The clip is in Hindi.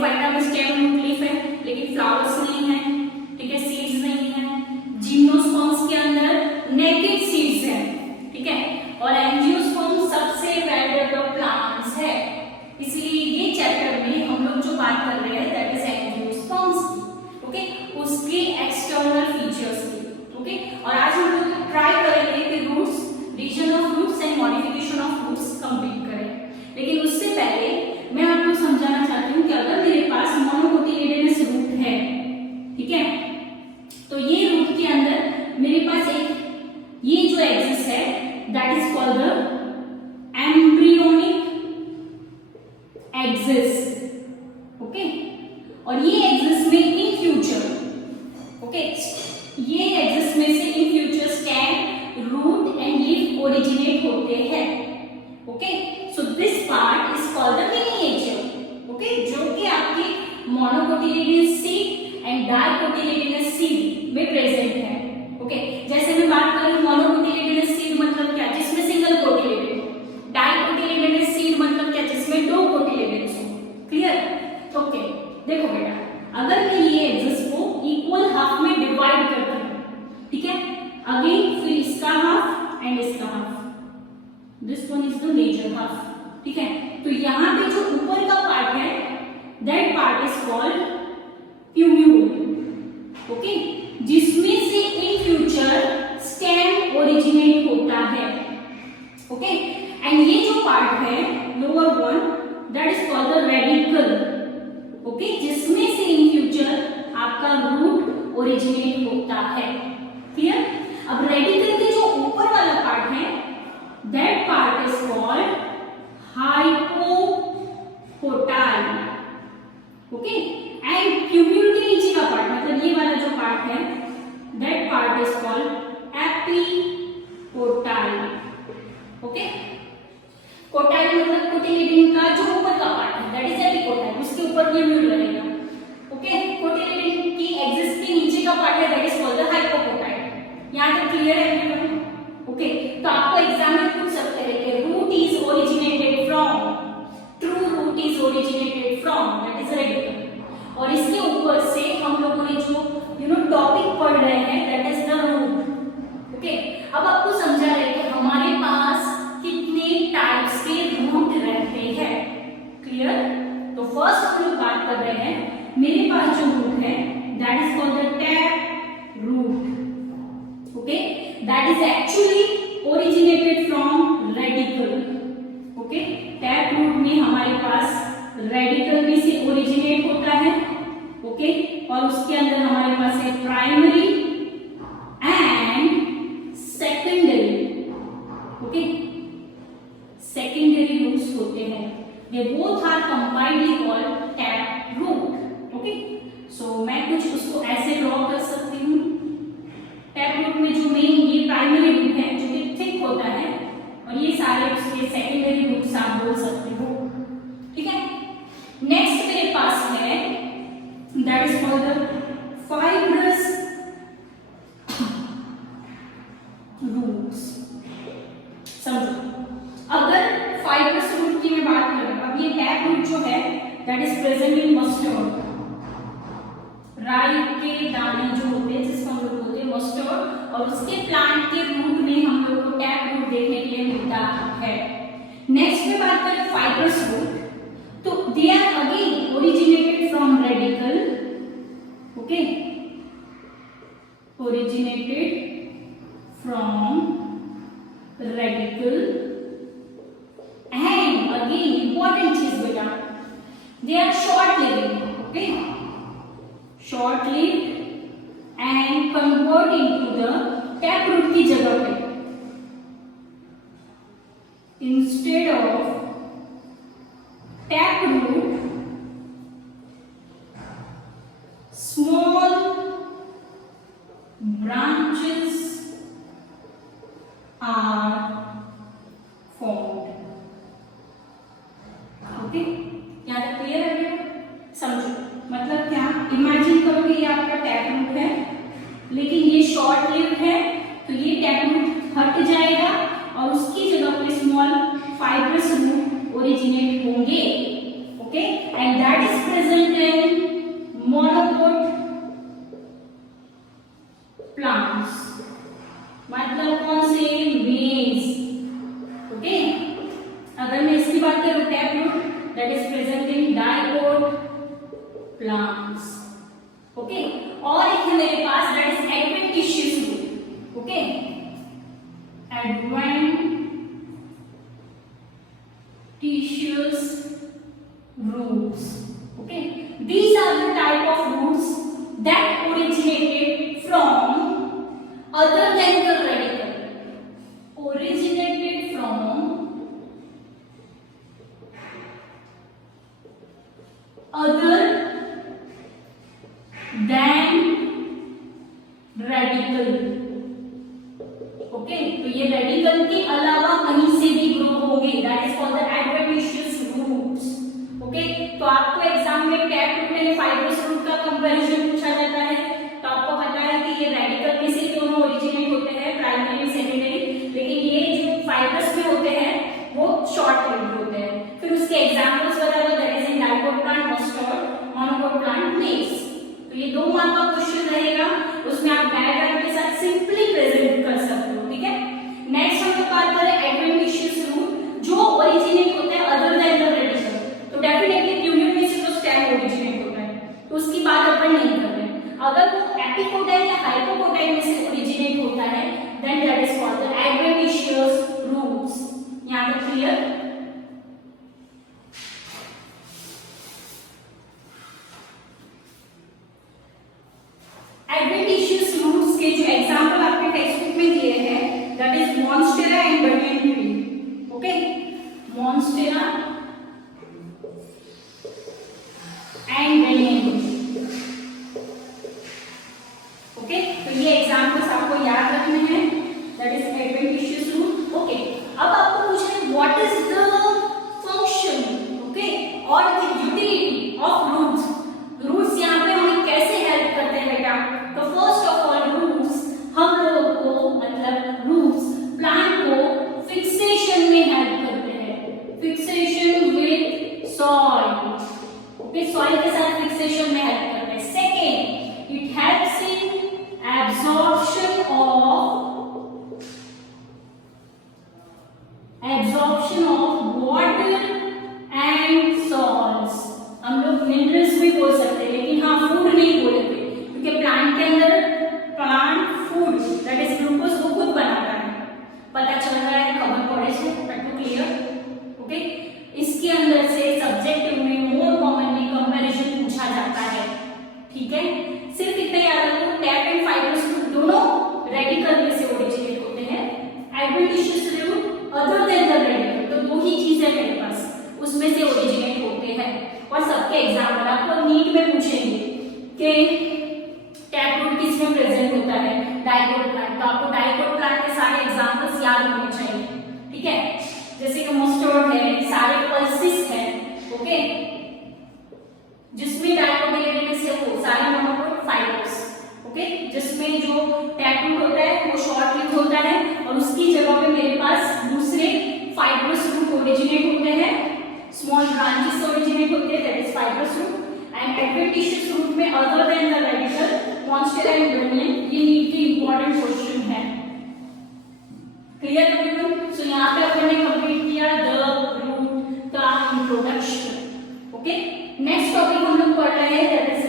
ब्रायोफाइटा में स्टेम रूट लीफ है लेकिन फ्लावर्स नहीं है, ठीक है, सीड्स नहीं है। जिम्नोस्पर्म्स के अंदर नेकेड सीड्स है, ठीक है, और एंजियोस्पर्म सबसे वेल डेवलप्ड प्लांट्स है। इसलिए ये चैप्टर में हम लोग जो बात कर रहे हैं दैट इज एंजियोस्पर्म्स की, ओके, उसके एक्सटर्नल फीचर्स की, ओके। और आज हम लोग ट्राई करेंगे कि roots, region of roots and modification of roots complete करें। लेकिन उससे पहले मैं आपको समझाना चाहती हूँ कि अगर मेरे पास मोनोकोटिलेडोनस रूट है, ठीक है, तो ये रूट के अंदर मेरे पास एक ये जो एक्सिस है that is called the embryonic axis, okay. और ये एक्सिस में इन फ्यूचर, ओके, ये एक्सिस में से in future stem, root and leaf originate होते हैं, okay. So this part is called the miniature, okay, जो कि आपके monocotyledonous seed and dicotyledonous seed में प्रेजेंट है, ओके। जैसे मैं बात करूं मोनोकोटिलेडोनस सीड मतलब क्या, जिसमें सिंगल कोटिलेडन हो। डाइकोटिलेडोनस सीड मतलब क्या, जिसमें दो कोटिलेडन्स हो। क्लियर? ओके, देखो बेटा, अगर मैं ये एक्सिस को इक्वल हाफ में डिवाइड करती हूं, ठीक है, अगेन फिर इसका हाफ एंड इसका half, this one is the major half, ठीक है। तो यहाँ पे जो ऊपर का पार्ट है that part is called plumule, okay, जिसमें से इन फ्यूचर स्टेम ओरिजिनेट होता है, ओके। एंड ये जो पार्ट है lower one that is called the radical, okay, जिसमें से इन फ्यूचर आपका रूट ओरिजिनेट होता है। क्लियर? अब रेडिकल के जो ऊपर वाला पार्ट है that part is called hypocotyl, okay. And plumule के नीचे का पार्ट मतलब ये वाला जो पार्ट है that part is called epicotyl, okay. Quartile मतलब कोटिलेडन का जो ऊपर का पार्ट है दैट इज एपिकोटाइल, उसके ऊपर प्यूम्यूल रहेगा, ओके। कोटिलेडन की एक्सिस के नीचे का पार्ट है that is called the hypocotyl. यहां तक क्लियर है एवरीवन? ओके, तो आपको एग्जाम में पूछ सकते हैं कि root is originated from, true root is originated from that is radical, और इसके ऊपर से हम लोगों ने जो टॉपिक पढ़ रहे हैं that is the root, okay. अब आपको समझा रहे कि हमारे पास कितने टाइप्स के रूट रहते हैं। क्लियर? तो फर्स्ट हम लोग बात कर रहे हैं, मेरे पास जो रूट है that is called the tap root, okay, that is actually originated from radical, okay. Tap root में हमारे पास रेडिकल में से ओरिजिनेट होता है, ओके, और उसके अंदर हमारे पास है primary and secondary, okay, secondary roots होते हैं। They both are combinedly called tap root, okay. So मैं कुछ उसको ऐसे ड्रॉ कर सकती हूँ। टैप रूट में जो मेन ये प्राइमरी रूट है जो कि थिक होता है, और ये सारे उसके सेकेंडरी रूट्स आप बोल सकते हो, ठीक है। नेक्स्ट मेरे पास है that is called the fibrous roots. समझो, अगर फाइब्रस रूट की मैं बात करूं, अब ये टैप रूट जो है that is present in mustard, राई के दाने जो होते हैं जिसको हम लोग बोलते हैं मस्टर्ड, और उसके प्लांट के रूट में हम लोग को टैप रूट देखने के लिए मिलता है। नेक्स्ट में बात करें फाइब्रस रूट, तो they are again originated from radical, okay, originated from radical, and again important चीज बेटा, they are short living, okay, short lived and convert into the tap root की जगह पे instead of tap root small branches are formed, okay. यहाँ तक क्लियर है? समझो, मतलब क्या, इमेजिन करो कि ये आपका टैप रूट है लेकिन ये शॉर्ट लिव्ड है, तो ये टैप रूट हट जाएगा और उसकी जगह पे स्मॉल फाइब्रस रूट ओरिजिनेट होंगे, okay, and that is present plants. Okay, और एक है मेरे पास that is adventitious root. Okay, adventitious roots. Okay, these are the type of roots that originated from other than the radicle. Originated from other than radical. Okay, तो ये रेडिकल के अलावा कहीं से भी ग्रो होंगे, that is called the adventitious roots. Okay, तो आपको एग्जाम में tap root and fibrous root का कंपैरिजन पूछा जाता है, तो आपको पता है कि ये रेडिकल में से दोनों ओरिजिनेट होते हैं, प्राइमरी और सेकेंडरी, लेकिन ये जो फाइब्रस में होते हैं वो शॉर्ट लिव्ड होते हैं। फिर उसके एग्जांपल्स बता दो, that is in dicot plant, mustard, monocot plant, मेज। तो ये 2 मार्क का क्वेश्चन रहेगा, उसमें आप डायग्राम के साथ सिंपली प्रेजेंट कर सकते हो। ठीक है, नेक्स्ट हम लोग बात करें एडवेंटिशियस रूट जो ओरिजिनेट होते हैं अदर देन द रेडिकल। तो डेफिनेटली ट्यूलिप में से जो स्टेम ओरिजिनेट होता है तो उसकी बात अपन नहीं कर रहे हैं। अगर वो एपिकोटाइल या हाइपोकोटाइल में से ओरिजिनेट होता है then that is called the adventitious roots. यहां तक क्लियर? एडवेंटिशियस रूट्स के जो एग्जांपल आपके टेक्स्ट बुक में दिए हैं that is monstera and banyan tree. Okay, monstera and banyan. Okay, तो ये एग्जांपल्स आपको याद रखने हैं, that is adventitious root. Okay, अब आपको पूछना है what is the function, okay, और the utility of roots. Roots यहाँ पे हमें कैसे हेल्प करते हैं बेटा? तो फर्स्ट ऑफ ऑल रूट्स हम लोगों को मतलब रूट्स प्लांट को फिक्सेशन में हेल्प करते हैं, fixation with soil. Okay, soil के साथ फिक्सेशन में हेल्प करते हैं। Second, it helps in absorption of water and salts. हम लोग मिनरल्स भी बोल सकते हैं, लेकिन हाँ फूड नहीं बोलेंगे, क्योंकि प्लांट के अंदर plant food that is glucose वो खुद बनाता है। पता चल रहा है, खबर पड़े से क्लियर? ओके, इसके अंदर से सब्जेक्टिव में मोर कॉमनली कंपैरिजन पूछा जाता है। ठीक है, सिर्फ इतना याद रखो, टैप एंड फाइब्रस रूट दोनों रेडिकल में से ओरिजिनेट होते हैं, adventitious root other than the radical, तो 2 ही चीजें मेरे पास उसमें से ओरिजिनेट होते हैं। और सबके एग्जांपल आपको नीट में पूछेंगे कि टैप रूट किसमें प्रेजेंट होता है, डाइकोट प्लांट, तो आपको डाइकोट प्लांट के सारे एग्जांपल्स याद होने चाहिए। ठीक है, जैसे कि मस्टर्ड है, सारे पल्सिस है। ओके, जिसमें डाइकोटिलेडन से वो सारे मोनोकोट फाइब्रस। ओके, जिसमें जो टैप रूट होता है वो शॉर्ट लिव्ड होता है और उसकी जगह पे मेरे पास दूसरे फाइब्रस रूट ओरिजिनेट होते हैं, स्मॉल ब्रांचेस ओरिजिनेट होते हैं, that is fibrous root. And adventitious root में other than the radical, monstera and banyan, ये नीट के इंपॉर्टेंट क्वेश्चन है। Clear everyone? सो यहाँ पे अपन ने कंप्लीट किया द रूट का इंट्रोडक्शन। ओके, नेक्स्ट टॉपिक हम लोग पढ़ रहे हैं दैट इज